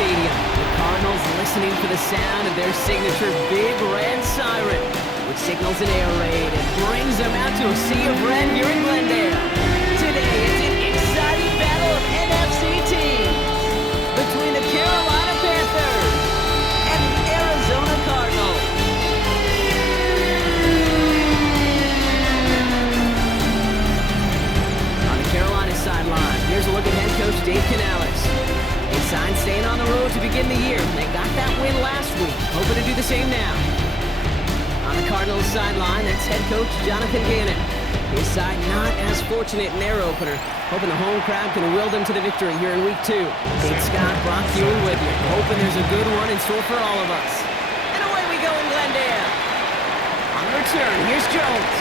stadium. The Cardinals listening for the sound of their signature Big Red Siren, which signals an air raid and brings them out to a sea of red here in Glendale. Today, it's an exciting battle of NFC teams between the Carolina Panthers and the Arizona Cardinals. On the Carolina sideline, here's a look at head coach Dave Canales. They signed staying on the road to begin the year. They got that win last week, hoping to do the same now. On the Cardinals sideline, that's head coach Jonathan Gannon. His side not as fortunate in their opener, hoping the home crowd can will them to the victory here in week 2. Dave Scott, Brock Huey with you, hoping there's a good one in store for all of us. And away we go in Glendale. On the return, here's Jones.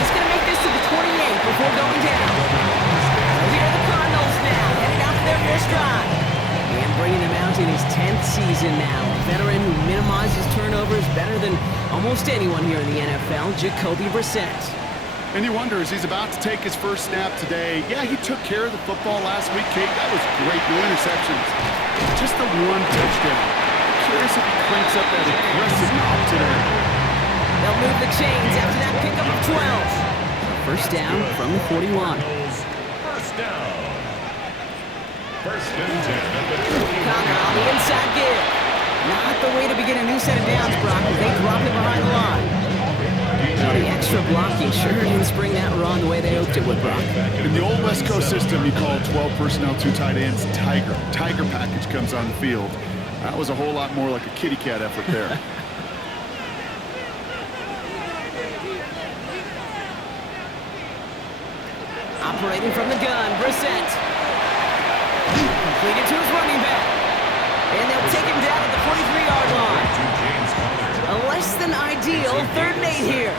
He's going to make this to the 28 before going down. So here are the Cardinals now, heading out for their first drive. And bringing him out in his 10th season now. A veteran who minimizes turnovers better than almost anyone here in the NFL, Jacoby Brissett. And he wonders, he's about to take his first snap today. Yeah, he took care of the football last week, Kate. That was great. No interceptions. Just the one touchdown. Curious if he cranks up that aggressive knob today. They'll move the chains after that pickup of 12. First down from the 41. First down. First and 10. Connor on the inside give. Not the way to begin a new set of downs, Brock, as they drop it behind the line. Now, the extra blocking sure didn't spring that run the way they hoped it would, Brock. In the old West Coast system, you call 12 personnel, 2 tight ends, Tiger. Tiger package comes on the field. That was a whole lot more like a kitty cat effort there. Operating from the gun, Brissett. Completed to his running back. And they'll take him down at the 43-yard line. A less than ideal 3rd and 8 here.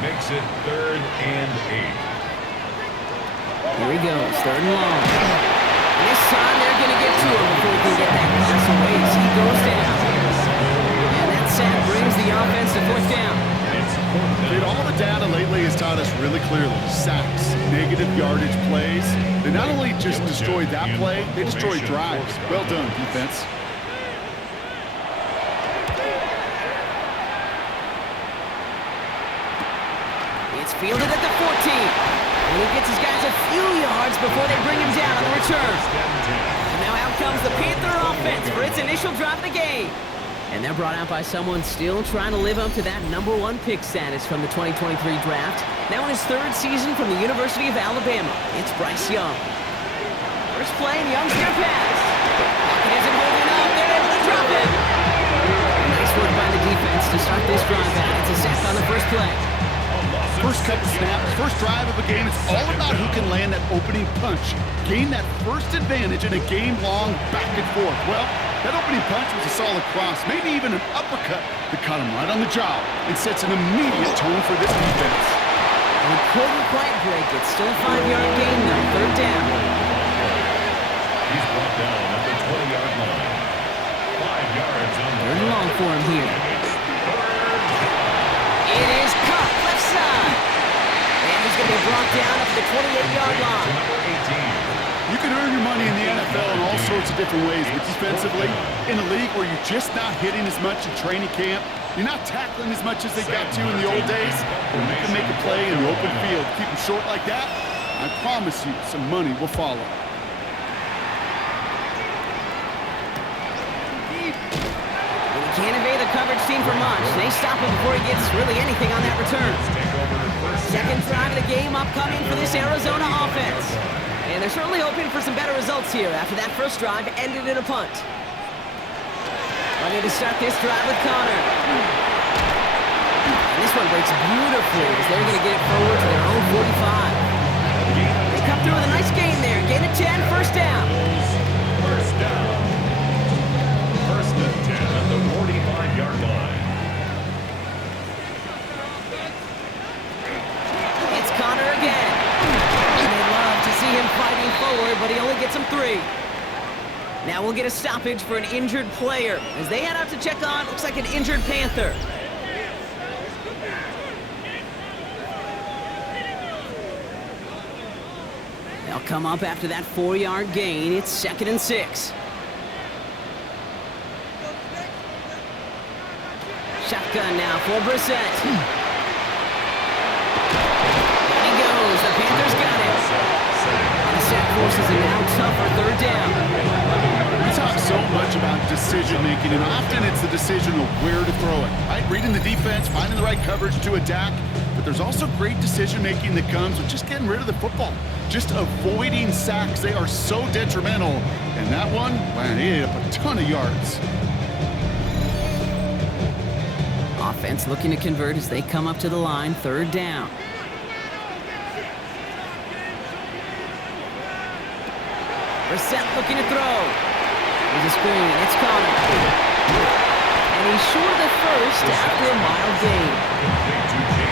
Makes it 3rd and 8. Here he goes, 3rd and long. This time they're going to get to him before he can get that pass away as he goes down. And that sack brings the offense to 4th down. Dude, all the data lately has taught us really clearly. Sacks, negative yardage plays. They not only just destroyed that play, they destroyed drives. Well done, defense. It's fielded at the 14. And he gets his guys a few yards before they bring him down on the return. And now out comes the Panther offense for its initial drive of the game. And they're brought out by someone still trying to live up to that #1 pick status from the 2023 draft. Now in his 3rd season from the University of Alabama, it's Bryce Young. First play, and Young's gonna pass. He isn't holding up. They're able to drop it. Nice work by the defense to start this drive out. It's a sack on the first play. First couple snaps, first drive of a game, it's all about who can land that opening punch. Gain that first advantage in a game-long back and forth. Well, that opening punch was a solid cross, maybe even an uppercut that caught him right on the job and sets an immediate tone for this defense. And couldn't quite break it. Still a 5-yard gain though, 3rd down. He's brought down at the 20-yard line. 5 yards on the 3rd and long for him here. It is caught left side. And he's going to be brought down up to the 28-yard line. You can earn your money in the NFL in all sorts of different ways, but defensively, in a league where you're just not hitting as much in training camp, you're not tackling as much as they got to in the old days, you can make a play in the open field. Keep them short like that, I promise you some money will follow. He can't evade the coverage team for much. They stop him before he gets really anything on that return. 2nd drive of the game upcoming for this Arizona offense. And they're certainly hoping for some better results here after that first drive ended in a punt. Ready to start this drive with Connor. And this one breaks beautifully as they're going to get it forward to their own 45. They come through with a nice gain there. Gain of 10, first down. First down. First and 10 at the 45-yard line. It's Connor again. And they love to see him fighting forward, but he only gets him 3. Now we'll get a stoppage for an injured player as they head out to check on, looks like an injured Panther. They'll come up after that 4-yard gain. It's 2nd and 6. Shotgun now for Brissett. And he goes. The Panthers got it. And the sack forces a now tougher third down. We talk so much about decision-making, and often it's the decision of where to throw it, right? Reading the defense, finding the right coverage to attack, but there's also great decision-making that comes with just getting rid of the football, just avoiding sacks. They are so detrimental, and that one, man, he ate up a ton of yards. Offense looking to convert as they come up to the line, third down. Brissett looking to throw. There's a screen. It's Connor. And he's short of the first after a mild gain.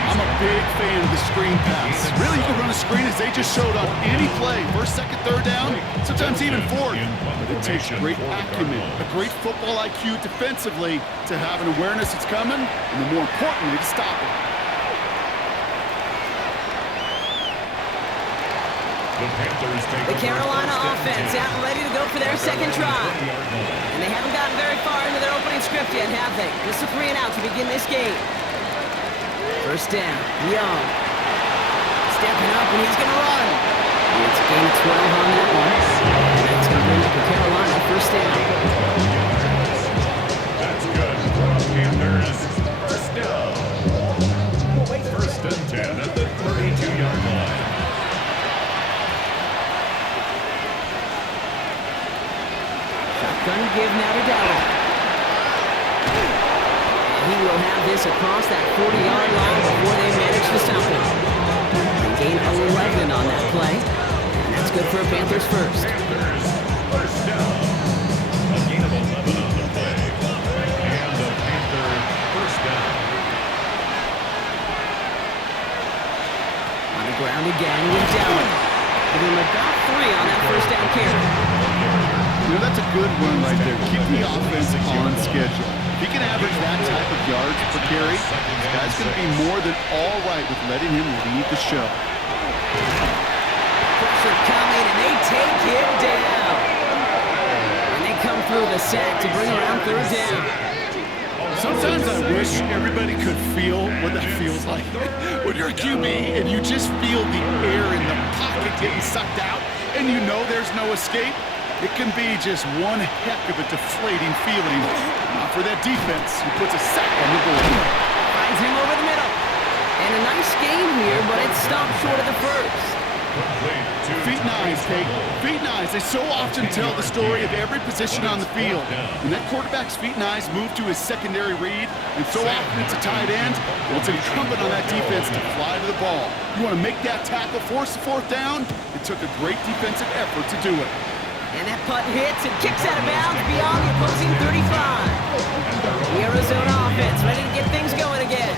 I'm a big fan of the screen pass. Really, you can run a screen as they just showed on any play. First, second, third down, sometimes even fourth. But it takes great acumen, a great football IQ defensively to have an awareness it's coming, and then more importantly, to stop it. The Carolina offense out and ready to go for their second try. And they haven't gotten very far into their opening script yet, have they? Just a 3 and out to begin this game. First down, Young. Stepping up, and he's going to run. It's a gain of 12 on that one. And that's going to bring up the Carolina first down. That's good. Panthers first down. First and 10 at the 32-yard line. Gonna give now to Dowell. He will have this across that 40-yard line before they manage to stop him. They gain 11 on that play. And that's good for a Panthers first. Panthers first down. A gain of 11 on the play. And the Panther first down. On the ground again with Dowell. Giving him about 3 on that first down carry. You know, that's a good one right there. Keep the offense on schedule. If he can average that type of yards per carry, this guy's going to be more than all right with letting him lead the show. Pressure coming, and they take him down. And they come through the sack to bring around third down. Sometimes I wish everybody could feel what that feels like. When you're a QB and you just feel the air in the pocket getting sucked out, and you know there's no escape, it can be just one heck of a deflating feeling. Not for that defense who puts a sack on the board. Finds him over the middle. And a nice game here, but it stopped short of the first. Feet and eyes, Kate. Feet and eyes. They so often tell the story of every position on the field. When that quarterback's feet and eyes move to his secondary read, and so often it's a tight end, well, it's incumbent on that defense to fly to the ball. You want to make that tackle, force the fourth down? It took a great defensive effort to do it. And that punt hits and kicks out of bounds beyond the opposing 35. The Arizona offense ready to get things going again.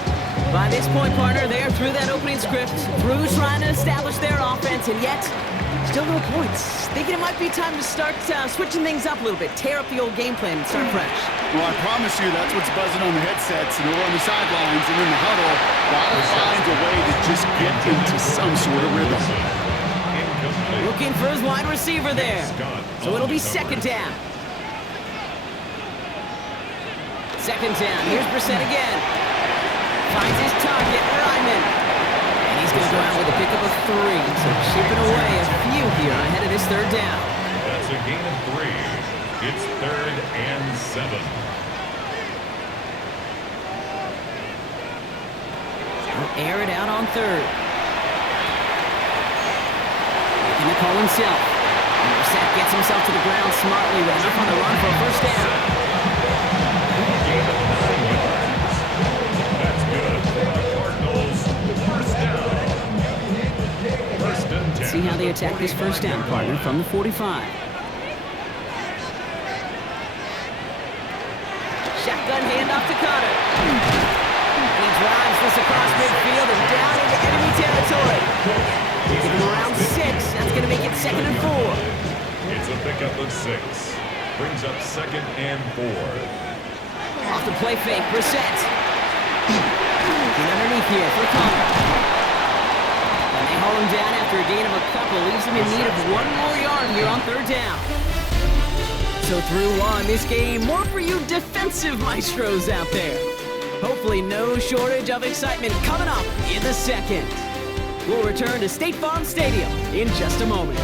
By this point, partner, they are through that opening script, through trying to establish their offense, and yet still no points. Thinking it might be time to start switching things up a little bit, tear up the old game plan and start fresh. Well, I promise you that's what's buzzing on the headsets and over on the sidelines and in the huddle. Gotta find a way to just get into some sort of rhythm. Looking for his wide receiver there. So it'll be second down. Second down. Here's Brissett again. Finds his target, Ryman. And he's going to go out with a pickup of 3. So chipping away a few here ahead of this third down. That's a gain of 3. It's third and 7. He'll air it out on third. Going to call himself. And Brissett gets himself to the ground smartly with enough on the run for a first down. Gain of 9 yards. That's good. Cardinals first down. First and 10. See how they attack this first down, partner, from the 45. Shotgun handoff to Connor. And he drives this across midfield and down into enemy territory. Give him around 6. That's going to make it second and 4. It's a pickup of 6. Brings up second and 4. Off the play fake, Brissett. Get underneath here for Connor. And they haul him down after a gain of a couple. Leaves him in need of 1 more yard here on third down. So through 1, this game, more for you defensive maestros out there. Hopefully no shortage of excitement coming up in the second. We'll return to State Farm Stadium in just a moment.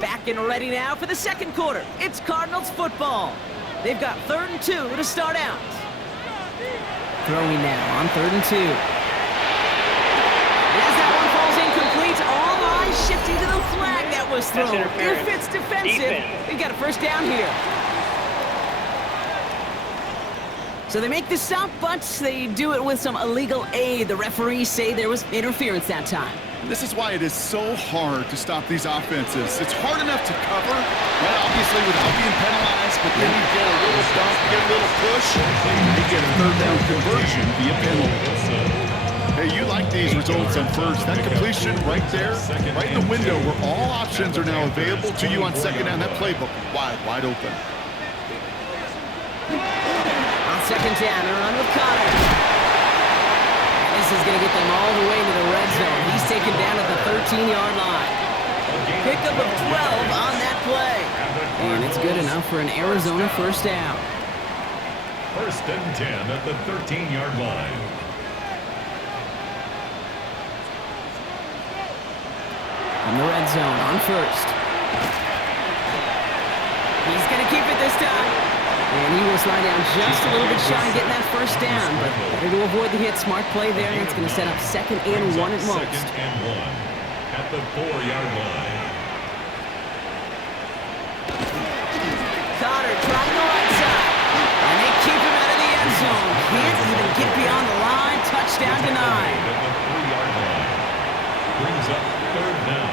Back and ready now for the second quarter. It's Cardinals football. They've got 3rd and 2 to start out. Throwing now on 3rd and 2. As that one falls incomplete, all eyes shifting to the flag that was thrown. If it's defensive, we've got a first down here. So they make the stop, but they do it with some illegal aid. The referees say there was interference that time. This is why it is so hard to stop these offenses. It's hard enough to cover, right, obviously without being penalized, but then you get a little dump, get a little push, you get a 3rd down conversion via penalty. Hey, you like these results on first. That completion right there, right in the window where all options are now available to you on second down. That playbook wide open. On second down, a run with Connor. This is going to get them all the way to the red zone. He's taken down at the 13-yard line. Pickup of 12 on that play. And it's good enough for an Arizona first down. 1st and 10 at the 13-yard line. In the red zone on first. He's going to keep it this time. And he will slide down just a little bit shy of getting that first down, but better to avoid the hit. Smart play there, and it's going to set up 2nd and 1 at most. 2nd and 1 at the 4-yard line. Connor trying the right side, and they keep him out of the end zone. Can't even get beyond the line. Touchdown denied. At the 3-yard line. Brings up 3rd down.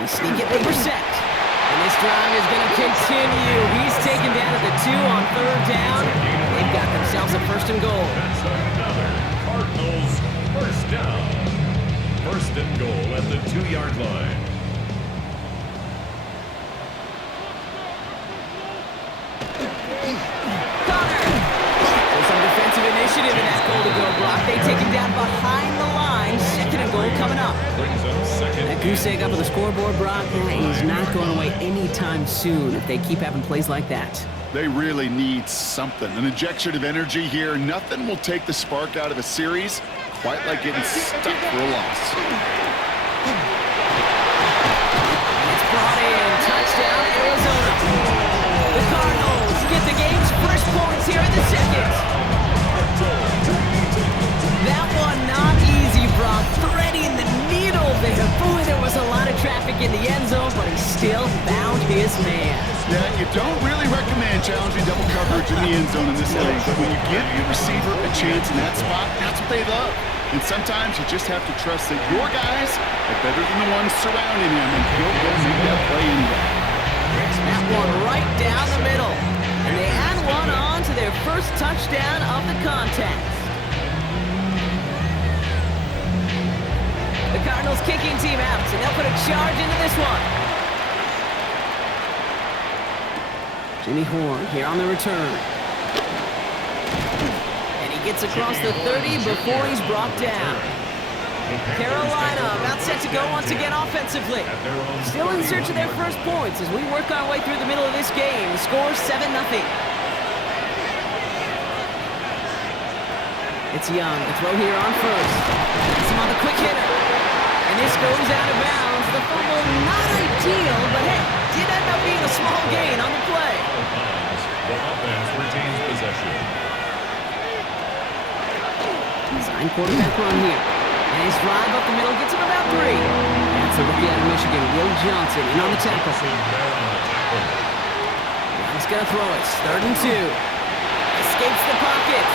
They sneak it with Brissett. And this drive is going to continue. He's taken down at the 2 on 3rd down. They've got themselves a 1st and goal. That's another Cardinals first down. 1st and goal at the 2-yard line. Connor! There's some defensive initiative in that goal to go block. They take him down behind the line. 2nd and goal coming up. Brings up 2nd. That goose egg up on the scoreboard, Brock, is not going away anytime soon if they keep having plays like that. They really need something, an injection of energy here. Nothing will take the spark out of a series quite like getting stuck for a loss. And it's brought in. Touchdown, Arizona. The Cardinals get the game's first points here in the second. That one not easy, Brock. Threading the needle there. Boy, there was a lot of traffic in the end zone, but he still found his man. Yeah, you don't really recommend challenging double coverage in the end zone in this league, but when you give your receiver a chance in that spot, that's what they love. And sometimes you just have to trust that your guys are better than the ones surrounding him, and he'll go make that play anyway. That one right down the middle. And they add one on to their first touchdown of the contest. The Cardinals kicking team out, and they'll put a charge into this one. Jimmy Horn here on the return. And he gets across the 30 before he's brought down. Carolina about set to go once again offensively. Still in search of their first points as we work our way through the middle of this game. The score 7-0. It's Young to throw here on first. Gets him on the quick hitter. And this goes out of bounds. The fumble not ideal, but hey, did end up being a small gain on the play. The offense retains possession. Design quarterback run here. And his drive up the middle gets him about 3. That's the rookie out of Michigan, Will Johnson, in on the tackle. Young's going to throw it. 3rd and 2. Escapes the pocket.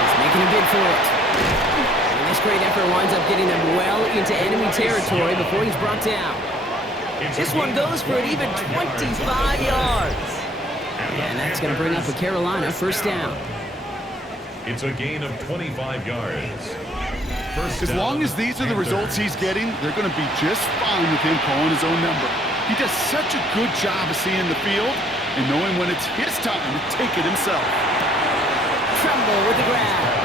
He's making a bid for it. And this great effort winds up getting them well into enemy territory before he's brought down. This one goes for an even 25 yards. And that's going to bring up a Carolina first down. It's a gain of 25 yards. As long as these are the results he's getting, they're going to be just fine with him calling his own number. He does such a good job of seeing the field and knowing when it's his time to take it himself. Tremble with the grab.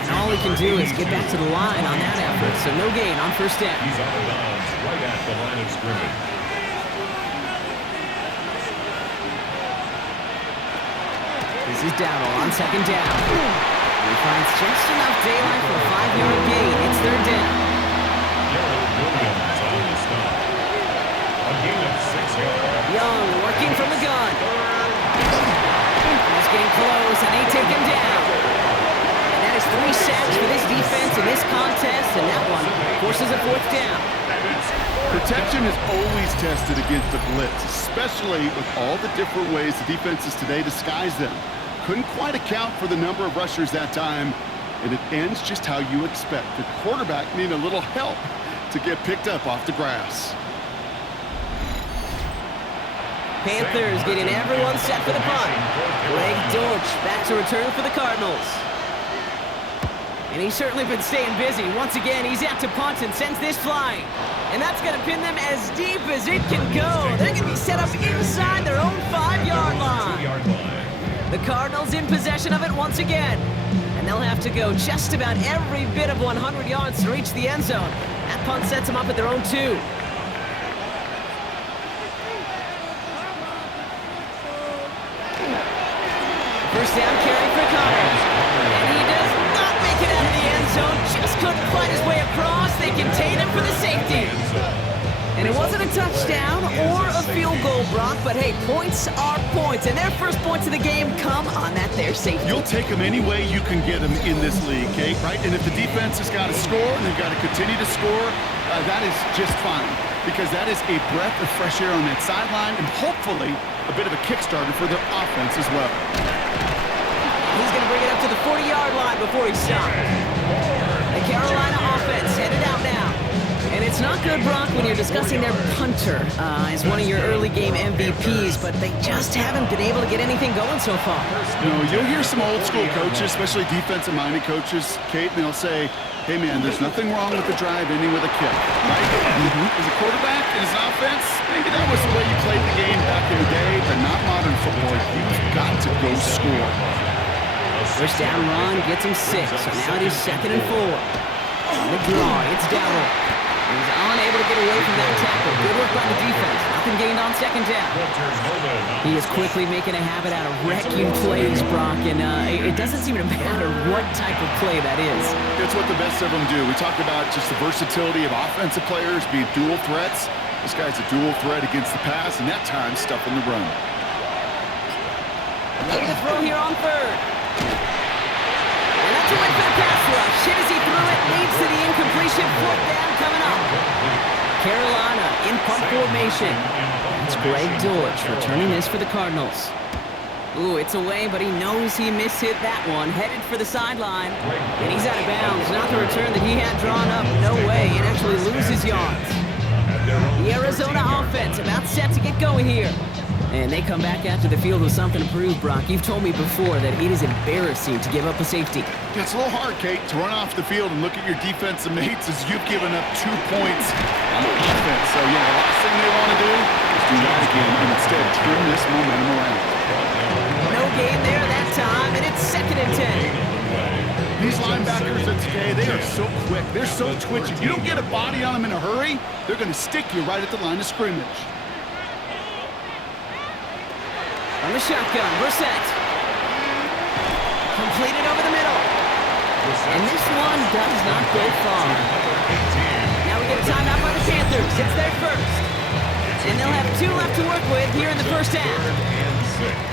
And all he can do is get back to the line on that effort, so no gain on first down. He's out of bounds right at the line of scrimmage. This is Dowdle on second down. He finds just enough daylight for a 5-yard gain. It's third down. Williams on the stop. A gain of 6 yards. Young working from the gun. He's getting close, and they take him down. And that is 3 sacks for this defense in this contest, and that one forces a fourth down. Protection is always tested against the blitz, especially with all the different ways the defenses today disguise them. Couldn't quite account for the number of rushers that time, and it ends just how you expect. The quarterback needing a little help to get picked up off the grass. Panthers getting everyone set for the punt. Greg Dortch back to return for the Cardinals. And he's certainly been staying busy. Once again, he's out to punt and sends this flying. And that's going to pin them as deep as it can go. They're going to be set up inside their own 5-yard line. The Cardinals in possession of it once again. And they'll have to go just about every bit of 100 yards to reach the end zone. That punt sets them up at their own 2. First down carry for Connors. And he does not make it out of the end zone. Just couldn't fight his way across. They contain him for the safety. And it wasn't a touchdown or a field goal, Brock, but hey, points are points. And their first points of the game come on that there safety. You'll take them any way you can get them in this league, Kate, right? And if the defense has got to score and they've got to continue to score, that is just fine. Because that is a breath of fresh air on that sideline and hopefully a bit of a kickstarter for their offense as well. He's going to bring it up to the 40-yard line before he stopped. The Carolina offense headed out now. And it's not good, Brock, when you're discussing their punter as one of your early game MVPs, but they just haven't been able to get anything going so far. No, you'll hear some old school coaches, especially defensive-minded coaches, Kate, and they'll say, hey, man, there's nothing wrong with the drive ending with a kick, right? As a quarterback and as an offense, maybe that was the way you played the game back in the day, but not modern football. You've got to go score. First down run gets him 6, so now it is 2nd and 4. On the draw, it's Dowdle. He's unable to get away from that tackle. Good work by the defense. Nothing gained on second down. He is quickly making a habit out of wrecking plays, Brock, and it doesn't seem to matter what type of play that is. That's what the best of them do. We talked about just the versatility of offensive players being dual threats. This guy's a dual threat against the pass, and that time stuffing the run. Looking to throw here on 3rd. And that's a win for the pass rush. Shit as he threw it, leads to the incompletion. 4th down coming up. Carolina in punt formation. It's Greg Dortch returning this for the Cardinals. Ooh, it's away, but he knows he mishit that one. Headed for the sideline. And he's out of bounds. Not the return that he had drawn up. No way. It actually loses yards. The Arizona offense about set to get going here. And they come back out to the field with something to prove, Brock. You've told me before that it is embarrassing to give up a safety. Yeah, it's a little hard, Kate, to run off the field and look at your defensive mates as you've given up 2 points on the offense. So, yeah, the last thing they want to do is do that again and instead turn this momentum around. No gain there that time, and it's 2nd and 10. These linebackers of today, they are so quick. They're so twitchy. You don't get a body on them in a hurry, they're going to stick you right at the line of scrimmage. On the shotgun, Brissett. Completed over the middle. And this one does not go far. Now we get a timeout by the Panthers. It's their first. And they'll have 2 left to work with here in the first half.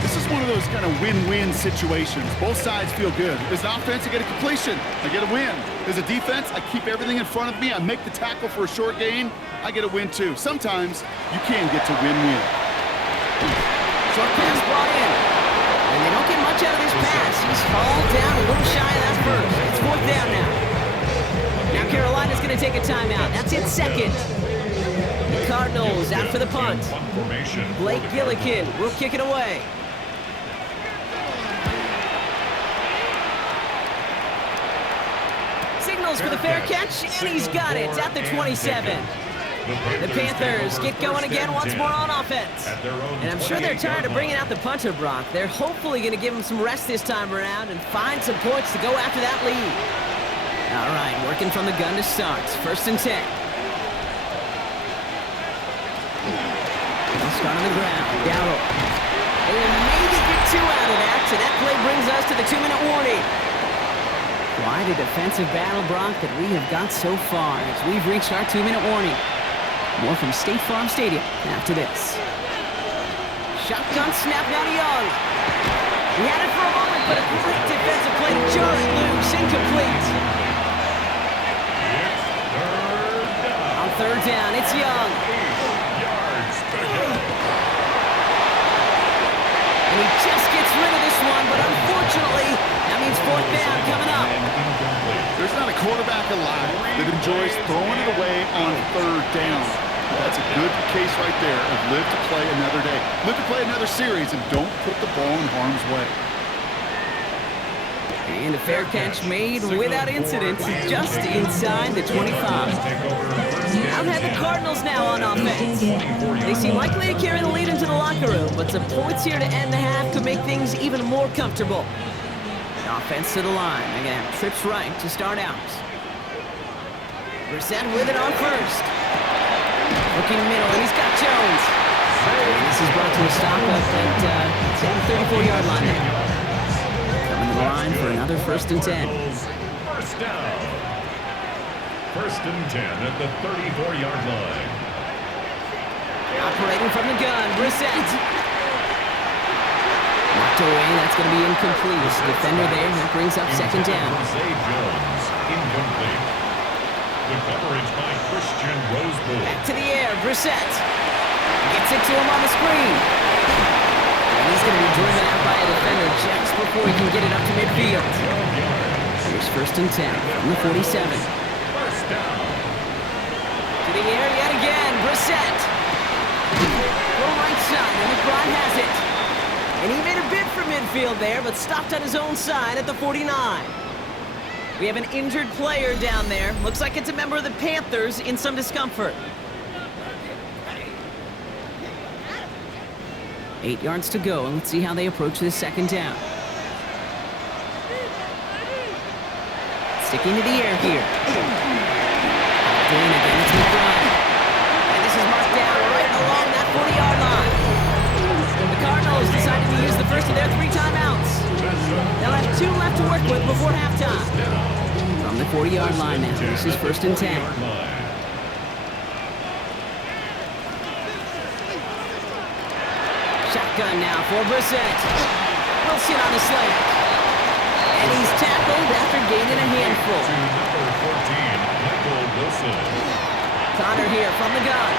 This is one of those kind of win-win situations. Both sides feel good. As an offense, I get a completion. I get a win. As a defense, I keep everything in front of me. I make the tackle for a short gain. I get a win, too. Sometimes you can get to win-win. Short pass brought in. And they don't get much out of this pass. He's fallen down a little shy of that first. It's 4th down now. Now Carolina's going to take a timeout. That's it 2nd. The Cardinals out for the punt. Blake Gillikin will kick it away. Cardinals for the fair catch, and he's got it at the 27. The Panthers get going again once more on offense. And I'm sure they're tired of bringing out the punter, Brock. They're hopefully going to give him some rest this time around and find some points to go after that lead. All right, working from the gun to start. 1st and 10. They'll start on the ground. Dowdle. They will maybe get 2 out of that, so that play brings us to the 2-minute warning. Quite a defensive battle, Brock, that we have got so far as we've reached our 2-minute warning. More from State Farm Stadium after this. Shotgun snap now to Young. He had it for a moment, but a great defensive play to jar it loose. Incomplete. On 3rd down, it's Young. And he just gets rid of this one, but unfortunately, that means 4th down coming up. There's not a quarterback alive that enjoys throwing it away on 3rd down. That's a good case right there of live to play another day. Live to play another series and don't put the ball in harm's way. And a fair catch made without incident just inside the 25. Out have the Cardinals now on offense. They seem likely to carry the lead into the locker room, but some points here to end the half could make things even more comfortable. Offense to the line. They're going to have trips right to start out. Brissett with it on 1st. Looking middle, and he's got Jones. And this is brought to a stop up at the 34-yard line there. Coming to the line for another 1st and 10. First down. 1st and 10 at the 34-yard line. Operating from the gun, Brissett. Knocked away, that's going to be incomplete. Defender there, that brings up 2nd down. Jones, incomplete. The coverage by Christian Rosebud. Back to the air, Brissett. Gets it to him on the screen. And he's going to be driven out by a defender just before he can get it up to midfield. Here's 1st and 10 from the 47. First down. To the air yet again, Brissett. Go right side, and McBride has it. And he made a bid for midfield there, but stopped on his own side at the 49. We have an injured player down there. Looks like it's a member of the Panthers in some discomfort. 8 yards to go, and let's see how they approach this 2nd down. Sticking to the air here. Doing again, it's McBride. And this is marked down right along that 40-yard line. The Cardinals decided to use the first of their 3 timeouts. They'll have 2 left to work with before halftime. From the 40-yard line now, this is 1st and 10. Shotgun now for Brissett. Wilson on the slant. And he's tackled after gaining a handful. Number 14, Michael Wilson. Connor here from the gun.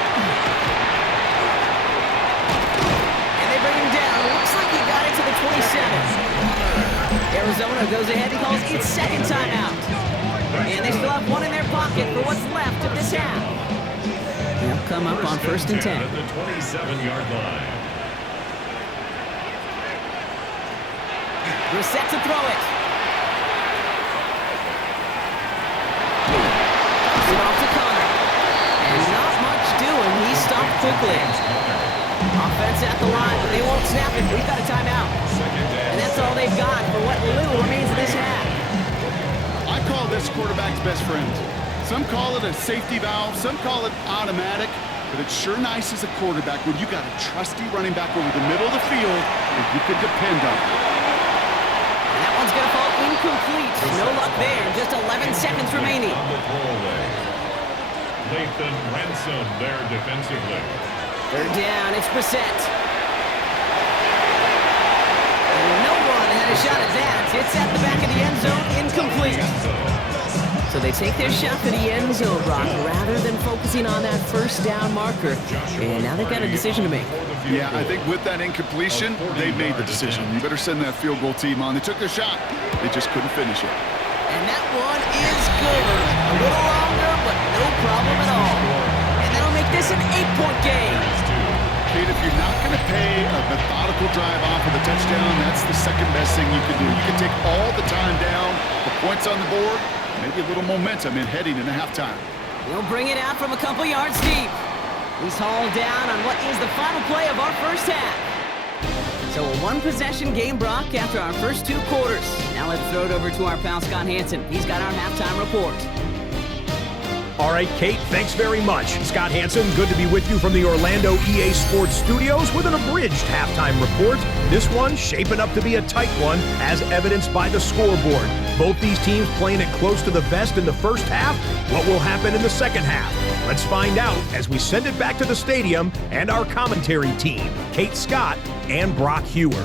And they bring him down. Looks like he got it to the 27. Arizona goes ahead and calls its 2nd timeout. And they still have 1 in their pocket for what's left of this half. They'll come up on 1st and 10. At the 27-yard line. Brissett to throw it. Pass it off to Connor. And not much doing. He stopped quickly. Offense at the line, but they won't snap it. We've got a timeout. And that's all they've got for what little remains of this half. I call this quarterback's best friend. Some call it a safety valve, some call it automatic, but it's sure nice as a quarterback when you got a trusty running back over the middle of the field that you can depend on. And that one's going to fall incomplete. No luck there. Just 11 seconds remaining. Nathan Ransom there defensively. 3rd down, it's Brissett. And no one had a shot at that. It's at the back of the end zone, incomplete. So they take their shot for the end zone, Brock, rather than focusing on that 1st down marker. And now they've got a decision to make. Yeah, I think with that incompletion, they made the decision. You better send that field goal team on. They took their shot. They just couldn't finish it. And that one is good. A little longer, but no problem at all. And that'll make this an 8-point game. Kate, if you're not going to pay a methodical drive off of the touchdown, that's the second best thing you can do. You can take all the time down, the points on the board, maybe a little momentum in heading into halftime. He'll bring it out from a couple yards deep. He's hauled down on what is the final play of our first half. So a one-possession game, Brock, after our first 2 quarters. Now let's throw it over to our pal Scott Hansen. He's got our halftime report. All right, Kate, thanks very much. Scott Hansen, good to be with you from the Orlando EA Sports Studios with an abridged halftime report. This one shaping up to be a tight one, as evidenced by the scoreboard. Both these teams playing it close to the vest in the first half. What will happen in the second half? Let's find out as we send it back to the stadium and our commentary team, Kate Scott and Brock Hewer.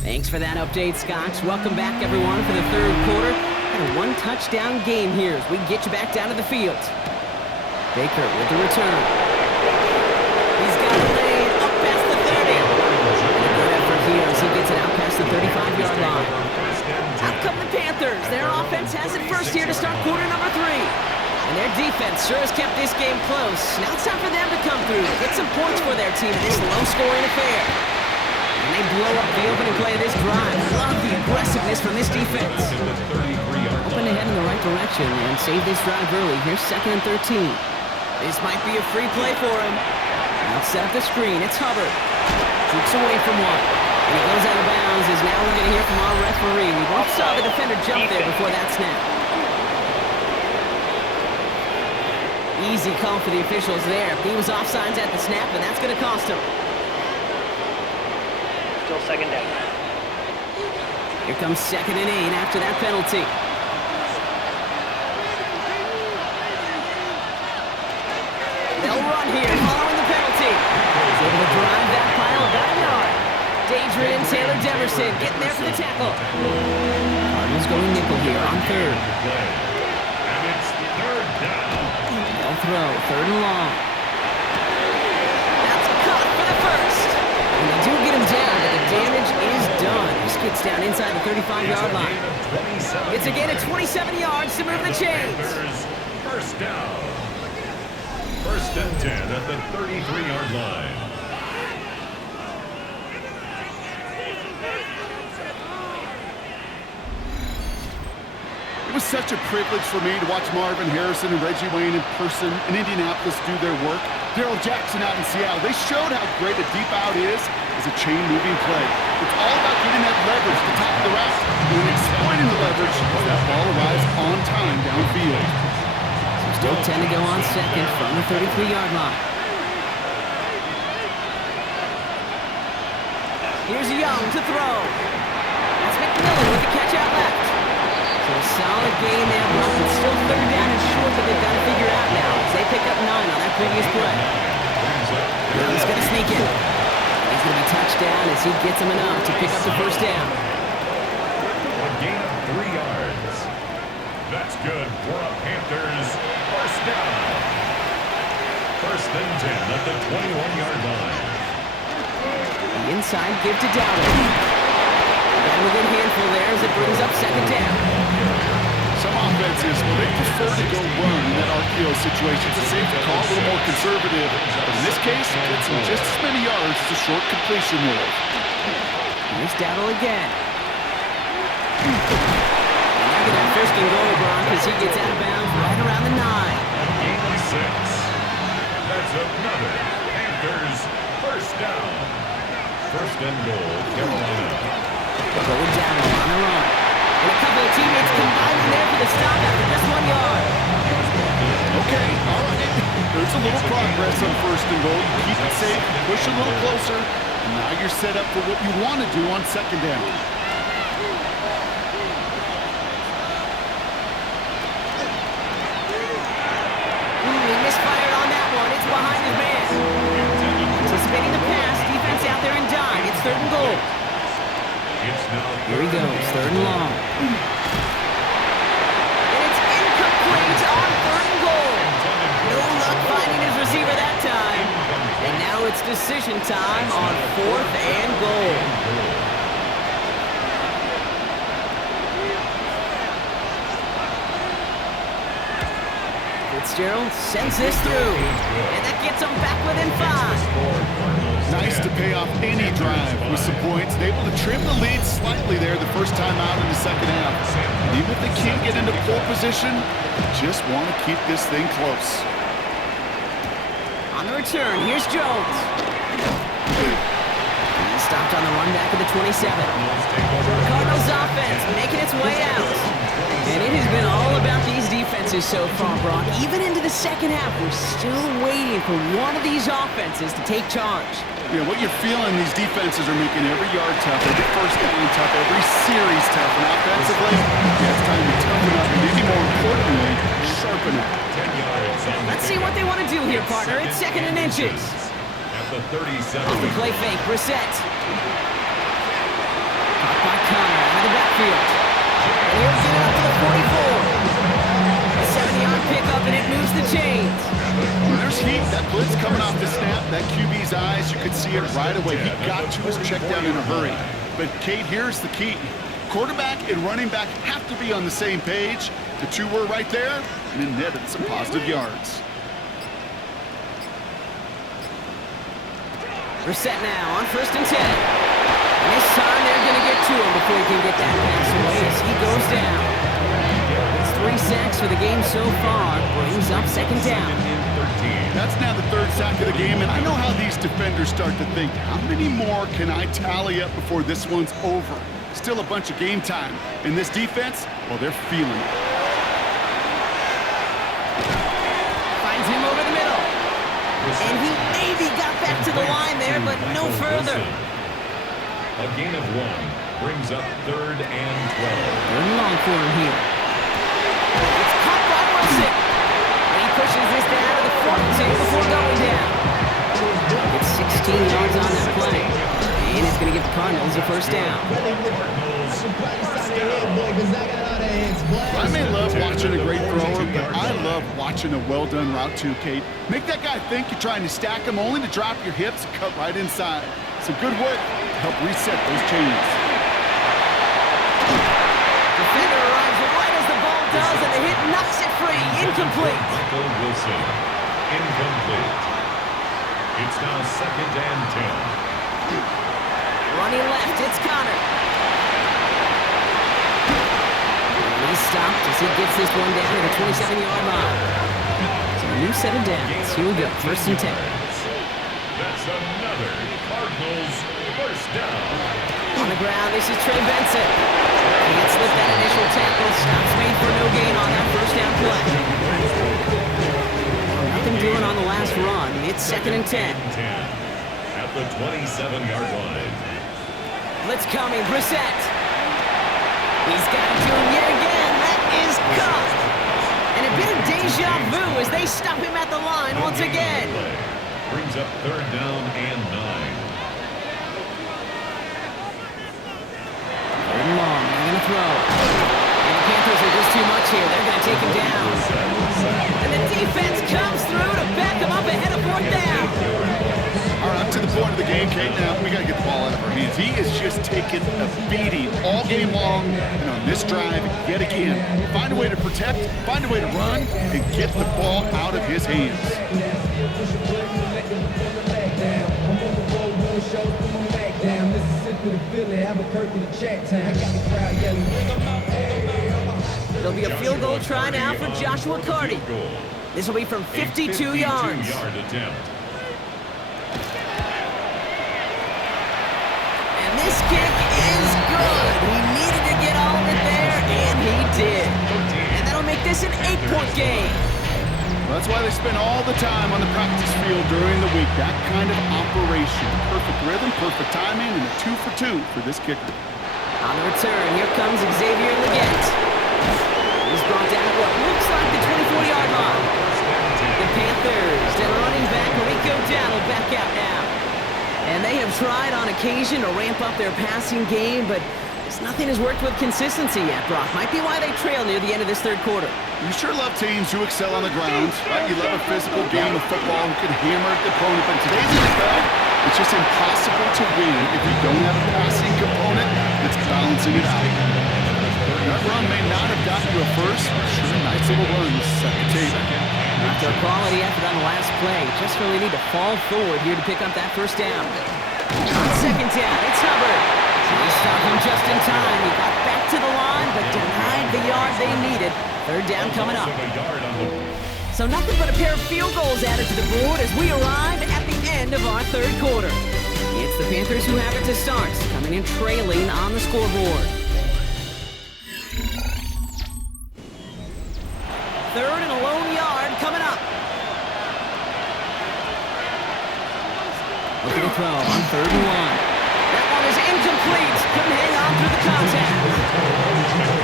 Thanks for that update, Scotch. Welcome back, everyone, for the third quarter. And a one-touchdown game here as we get you back down to the field. Baker with the return. He's got a lane up past the 30. And a good effort here as he gets it out past the 35-yard line. Out come the Panthers. Their offense has it first here to start quarter number 3. And their defense sure has kept this game close. Now it's time for them to come through, get some points for their team in this low-scoring affair. And they blow up the opening play of this drive. Love the aggressiveness from this defense. Hoping to head in the right direction and save this drive early. Here's 2nd and 13. This might be a free play for him. Now set up the screen. It's Hubbard. Shoots away from one. And he goes out of bounds as now we're going to hear from our referee. We both saw the defender jump there before that snap. Easy call for the officials there. He was offsides at the snap, and that's going to cost him. Still second down. Here comes 2nd and 8 after that penalty. They'll run here following the penalty. He's able to drive that pile about a yard. Adrian Taylor Demerson getting there for the tackle. Cardinals going nickel here on 3rd. And it's 3rd down. They'll throw 3rd and long. That's a cut for the first. And they do get him down, but the damage is done. This gets down inside the 35-yard line. It's a gain of 27 yards to move the chains. First down. 1st and 10 at the 33-yard line. It was such a privilege for me to watch Marvin Harrison and Reggie Wayne in person in Indianapolis do their work. Darrell Jackson out in Seattle, they showed how great a deep out is as a chain-moving play. It's all about getting that leverage to the top of the route and then exploiting the leverage as that ball arrives on time downfield. So still 10 to go on 2nd from the 33-yard line. Here's Young to throw. That's McMillan with the catch out left. So a solid gain there, Brock. It's still 3rd down and short that they've got to figure out now as they pick up 9 on that previous play. Young's going to sneak in. He's going to be touched down as he gets him enough to pick up the 1st down. A gain of 3 yards. That's good for a Panthers 1st down. 1st and 10 at the 21-yard line. The inside give to Dowdle. Got a good handful there as it brings up 2nd down. Some offenses, well, they prefer to go run in that RPO situation. It's a safety call, a little more conservative. But in this case, it gets him just as many yards as a short completion will. Here's Dowdle again. And look at that 1st and goal, Brock, as he gets out of bounds right around the 9. Gain of 6. That's another Panthers 1st down. 1st and goal, Carolina. Going down on the run. And a couple of teammates combining there for the stop after just 1 yard. Okay, all right. There's a little progress on 1st and goal. You keep it safe, push a little closer, and now you're set up for what you want to do on 2nd down. He misfired on that one. It's behind his man. Anticipating the pass, defense out there and dime. It's 3rd and goal. Here he goes, 3rd and long. And it's incomplete on 3rd and goal. No luck finding his receiver that time. And now it's decision time on 4th and goal. Fitzgerald sends this through, and that gets them back within 5. Nice to pay off any drive with some points. They're able to trim the lead slightly there the first time out in the second half. And even if they can't get into pole position, they just want to keep this thing close. On the return, here's Jones. He's stopped on the run back of the 27. Cardinals offense making its way out. And it has been all about these defenses so far, Brock. Even into the second half, we're still waiting for one of these offenses to take charge. Yeah, what you're feeling, these defenses are making every yard tough, every first down tough, every series tough. And offensively, yeah, it's time to toughen up, and maybe more importantly, sharpen up. Let's see what they want to do here, partner. It's 2nd and inches. At the 37. Off the play fake, Brissett. Caught by Connor out of the backfield. And he'll get it up to the 44. A 7-yard pickup, and it moves the chains. When there's heat, that blitz coming off the snap, that QB's eyes, you could see it right away. He got to his check down in a hurry. But, Kate, here's the key. Quarterback and running back have to be on the same page. The two were right there, and then netted some positive yards. Brissett now on 1st and 10. And this time they're going to get to him before he can get that pass away as he goes down. It's 3 sacks for the game so far. Brings up 2nd down. That's now the 3rd sack of the game, and I know how these defenders start to think, how many more can I tally up before this one's over? Still a bunch of game time. And this defense, well, they're feeling it. Finds him over the middle. And he maybe got back to the line there, but no further. A gain of 1 brings up 3rd and 12. 3rd and long for him here. It's caught by Wilson. And he pushes this down to the 42 before going down. It's 16 yards on that play. And it's going to give the Cardinals a 1st down. I may love watching a great thrower, but I love watching a well-done route too, Kate. Make that guy think you're trying to stack him only to drop your hips and cut right inside. Some good work to help reset those chains. Defender arrives right as the ball does, and the hit knocks it free. Incomplete. Michael Wilson. Incomplete. It's now 2nd and 10. Running left, it's Connor. And he's stopped as he gets this one down to the 27-yard line. So a new set of downs. Here we go, 1st and 10. That's another Cardinals 1st down. On the ground, this is Trey Benson. Can't slip that initial tackle. Stops made for no gain on that 1st down play. Nothing doing on the last run. It's 2nd and 10. At the 27-yard line. Blitz coming, Brissett. He's got it to him yet again. That is caught. And a bit of deja vu as they stop him at the line once again. Brings up 3rd down and 9. 3rd and long, they're going to throw. And the Panthers are just too much here. They're going to take him down. And the defense comes through to back him up ahead of 4th down. All right, up to the point of the game, Kate. Now we got to get the ball out of our hands. He is just taking a beating all game long, and on this drive, yet again, find a way to protect, find a way to run, and get the ball out of his hands. There'll be a field goal try now for Joshua Carty. This will be from 52 yards. And this kick is good. He needed to get all of it there, and he did. And that'll make this an 8-point game. Well, that's why they spend all the time on the practice field during the week. That kind of operation. Perfect rhythm, perfect timing, and a 2 for 2 for this kicker. On the return, here comes Xavier Leggett. He's brought down at what looks like the 24-yard line. The Panthers and running back Rico Dowdle back out now. And they have tried on occasion to ramp up their passing game, but nothing has worked with consistency yet, Brock. Might be why they trail near the end of this 3rd quarter. You sure love teams who excel on the ground, right? You love a physical game of football who can hammer the opponent, but today's NFL, it's just impossible to win if you don't have a passing component that's balancing it out. That run may not have gotten you a first, but sure, nice little run to set the table. After a quality effort on the last play, just really need to fall forward here to pick up that first down. On second down, it's Hubbard. He stopped him just in time. He got back to the line, but denied the yard they needed. Third down coming up. So nothing but a pair of field goals added to the board as we arrive at the end of our third quarter. It's the Panthers who have it to start, coming in trailing on the scoreboard. Third and a lone yard coming up. Looking to throw on 3rd and 1. That one is incomplete. Couldn't hang on through the contact.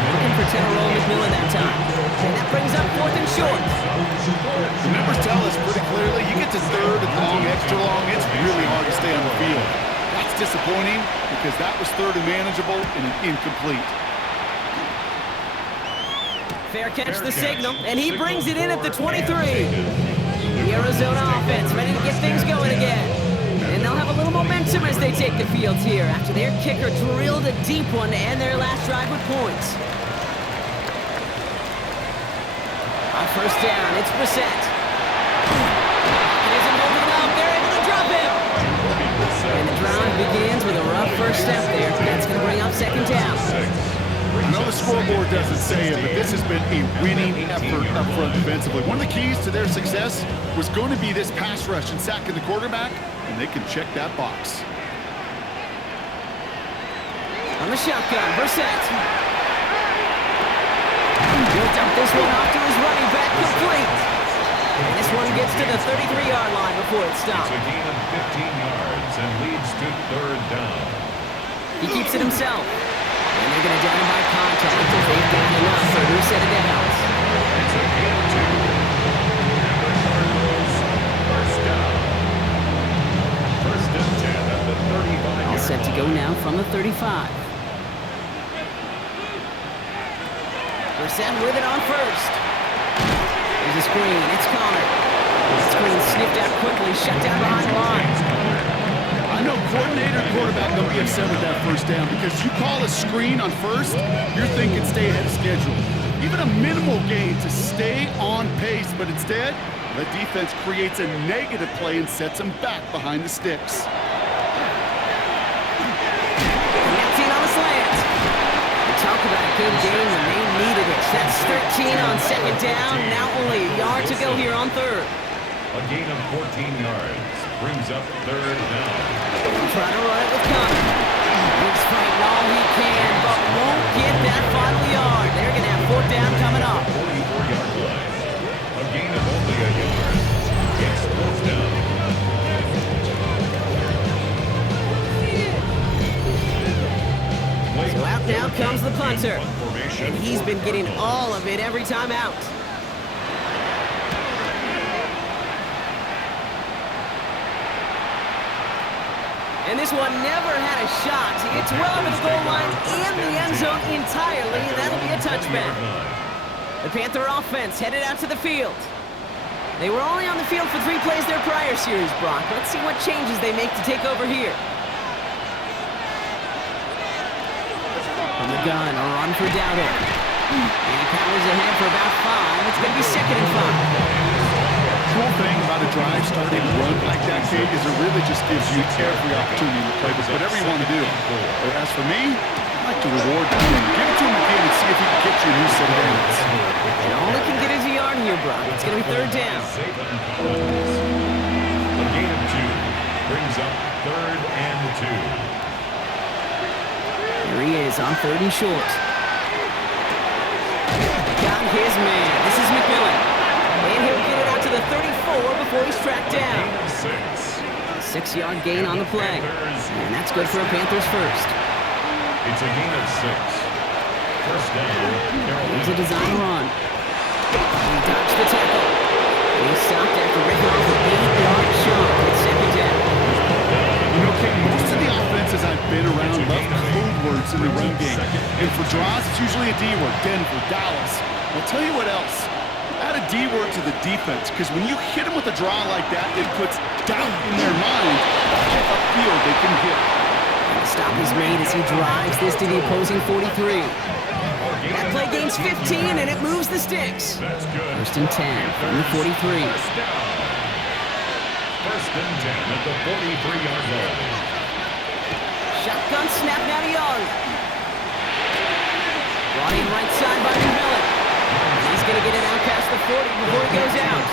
Looking for Tyrone McMillan that time. And that brings up 4th and short. The numbers tell us pretty clearly, you get to 3rd and long, extra long, it's really hard to stay on the field. That's disappointing because that was 3rd and manageable and an incomplete. Fair catch the signal, and he brings it in at the 23. The Arizona offense ready to get things going again. And they'll have a little momentum as they take the field here after their kicker drilled a deep one to end their last drive with points. On first down, it's Brissett. It isn't holding up. They're able to drop him. And the drive begins with a rough first step there. That's going to bring up 2nd down. I know the scoreboard doesn't say it, but this has been a winning effort up front defensively. One of the keys to their success was going to be this pass rush and sacking the quarterback, and they can check that box. On the shotgun, Brissett. Built up this one off to his running back, complete. And this one gets to the 33-yard line before it stops. It's a gain of 15 yards and leads to 3rd down. He keeps it himself. And they're going to down him by contact until they've got enough for a new set of downs. It's a gain of 2. And the Cardinals first down. 1st and 10 at the 35. All set to go now from the 35. Brissett with it on first. There's a screen. It's Connor. The screen sniffed out quickly, shut down behind the line. I know coordinator and quarterback don't be upset with that first down because you call a screen on first, you're thinking stay ahead of schedule. Even a minimal gain to stay on pace, but instead, the defense creates a negative play and sets them back behind the sticks. Connecting on the slant. Talk about a good game when they needed it. That's 13 on 2nd down. Now only a yard to go here on 3rd. A gain of 14 yards brings up 3rd down. Trying to run it with Connor. He's fighting all he can, but won't get that final yard. They're going to have 4th down coming up. 44-yard line. A gain of only a yard. It's 4th down. So out now comes the punter. And he's been getting all of it every time out. And this one never had a shot. It's well over the goal line and the end zone entirely, and that'll be a touchback. The Panther offense headed out to the field. They were only on the field for 3 plays their prior series, Brock. Let's see what changes they make to take over here. From the gun, a run for Dowdle. And he powers ahead for about 5. It's going to be 2nd and 5. The cool thing about a drive starting to run like that, Kate, is it really just gives you every opportunity to play with whatever you want to do. But as for me, I'd like to reward the team. Give it to him again and see if he can get you a new set of downs. And all he can get is a yard here, Brock. It's going to be 3rd down. A gain of 2 brings up 3rd and 2. Here he is on 3rd and short. Got his man. This is McMillan. And he'll get it out to the 34 before he's tracked down. 6-yard gain on the play. And that's good for a Panthers first. It's a gain of 6. First down, Carolina. Here's a design run. He dodged the tackle. And he stopped after ripping off an 8-yard shot. It's 2nd down. You know, Kate, most of the offenses I've been around love code words in the run game. And for draws, it's usually a D word. Denver, Dallas. I'll tell you what else. Add a D word to the defense, because when you hit them with a draw like that, it puts doubt in their mind how upfield they can hit. And the stop is made as he drives this to the opposing 43. That play gained gains 15, and it moves the sticks. That's good. First and 10 from the 43. First down. First and 10 at the 43-yard line. Shotgun snap now to Young. Brought in right side by McMillan. He's going to get it out past the 40 before he goes out.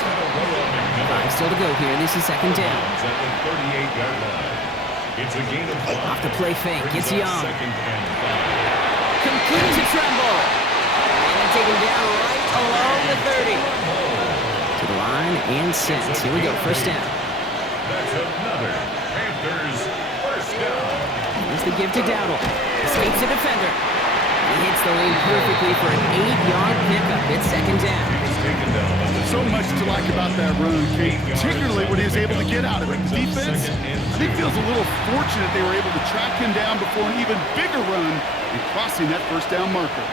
5 still to go here. This is second down. At the 38-yard line. It's a gain of 5. Off the play fake. It's Young. Second and 5. Complete to Tremble. And they take him down right along the 30. To the line and sent. Here we go. First down. That's another Panthers first down. Here's the give to Dowdle. Escapes the defender. He hits the lane perfectly for an 8-yard pickup. It's second down. He's taken down by the So much to like about that run, Kate, particularly what he was able to get out of it. The defense, I think, feels a little fortunate they were able to track him down before an even bigger run and crossing that first down marker.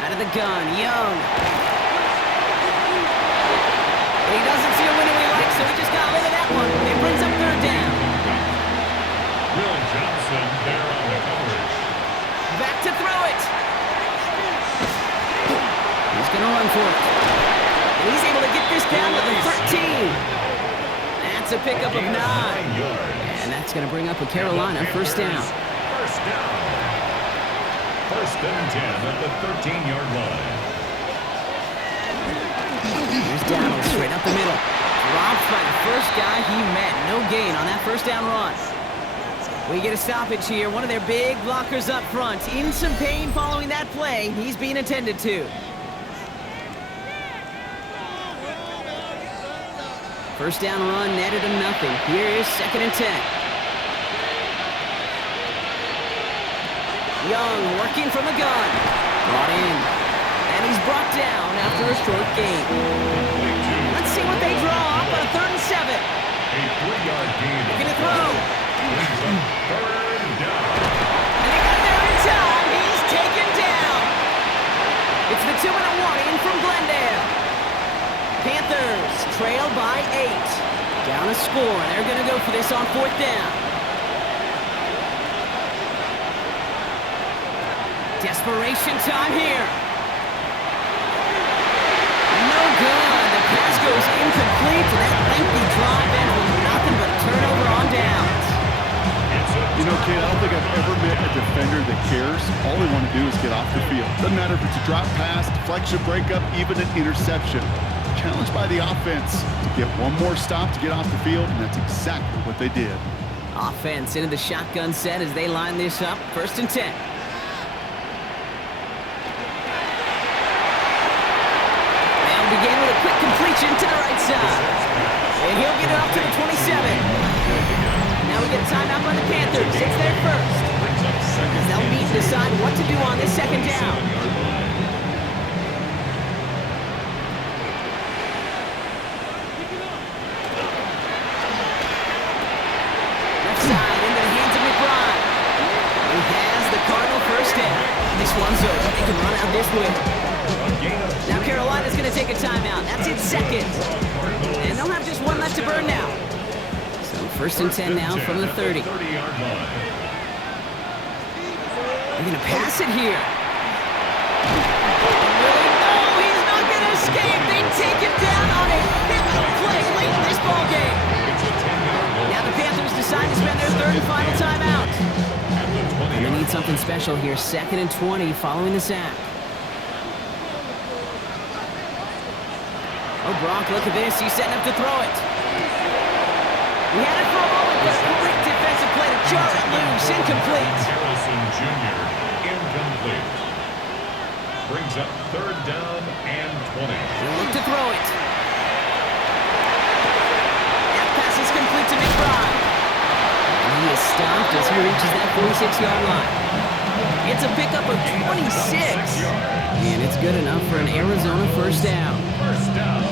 Out of the gun, Young. He doesn't see a winner we like, so he just got rid of that one. It brings up third down. Will Johnson there on the coverage. Back to throw it. He's going to run for it. And he's able to get this down to the 13. That's a pickup of 9. And that's going to bring up a Carolina first down. First down. First and 10 at the 13-yard line. Here's Dowdle straight up the middle. Dropped by the first guy he met. No gain on that first down run. We get a stoppage here. One of their big blockers up front. In some pain following that play. He's being attended to. First down run netted him nothing. Here is second and 10. Young working from the gun. Brought in. And he's brought down after a short gain. Let's see what they draw up on a 3rd and 7. A 3-yard gain. They're going to throw. Third down. And they got there in time. He's taken down. It's the 2-minute warning from Glendale. Panthers trail by 8. Down a score. They're going to go for this on 4th down. Desperation time here. No good. The pass goes incomplete. That lengthy drive ends with nothing but a turnover on downs. You know, Kate, I don't think I've ever met a defender that cares. All they want to do is get off the field. Doesn't matter if it's a drop pass, deflection, breakup, even an interception. Challenged by the offense to get one more stop to get off the field, and that's exactly what they did. Offense into the shotgun set as they line this up. 1st and 10. They'll begin with a quick completion to the right side. And he'll get it up to the 27. Now we get a timeout by the Panthers. It's their first. As they'll need to decide what to do on this second down. Left side into the hands of McBride. He has the Cardinal first down. This one's over. They can run out this way. Now Carolina's going to take a timeout. That's its second. And they'll have just one left to burn now. So 1st and 10 now from the 30. They're going to pass it here. Really? No, he's not going to escape. They take him down on a pivotal play late in this ball game. Now the Panthers decide to spend their 3rd and final timeout. And they need something special here. 2nd and 20 following the sack. Oh, Brock, look at this. He's setting up to throw it. He had it for a moment, but a great defensive play to jar it loose. Incomplete. Harrison Jr. incomplete. Brings up 3rd down and 20. He'll look to throw it. That pass is complete to McBride. And he is stopped as he reaches that 46-yard line. It's a pickup of 26. And it's good enough for an Arizona first down. First down.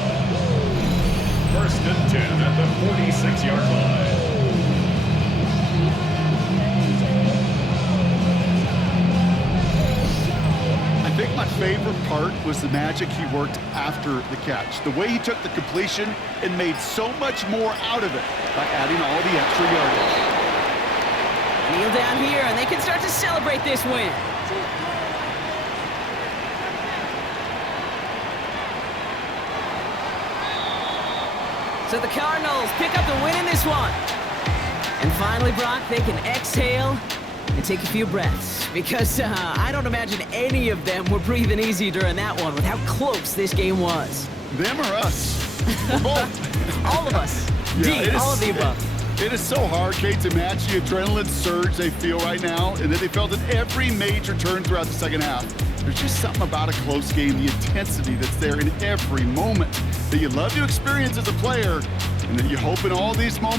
1st and 10 at the 46-yard line. I think my favorite part was the magic he worked after the catch. The way he took the completion and made so much more out of it by adding all the extra yardage. Kneel down here, and they can start to celebrate this win. So the Cardinals pick up the win in this one. And finally, Brock, they can exhale and take a few breaths. Because I don't imagine any of them were breathing easy during that one with how close this game was. Them or us? We're both. All of us. Yeah, all of the above. It is so hard, Kate, to match the adrenaline surge they feel right now, and that they felt at every major turn throughout the second half. There's just something about a close game, the intensity that's there in every moment that you love to experience as a player, and that you hope in all these moments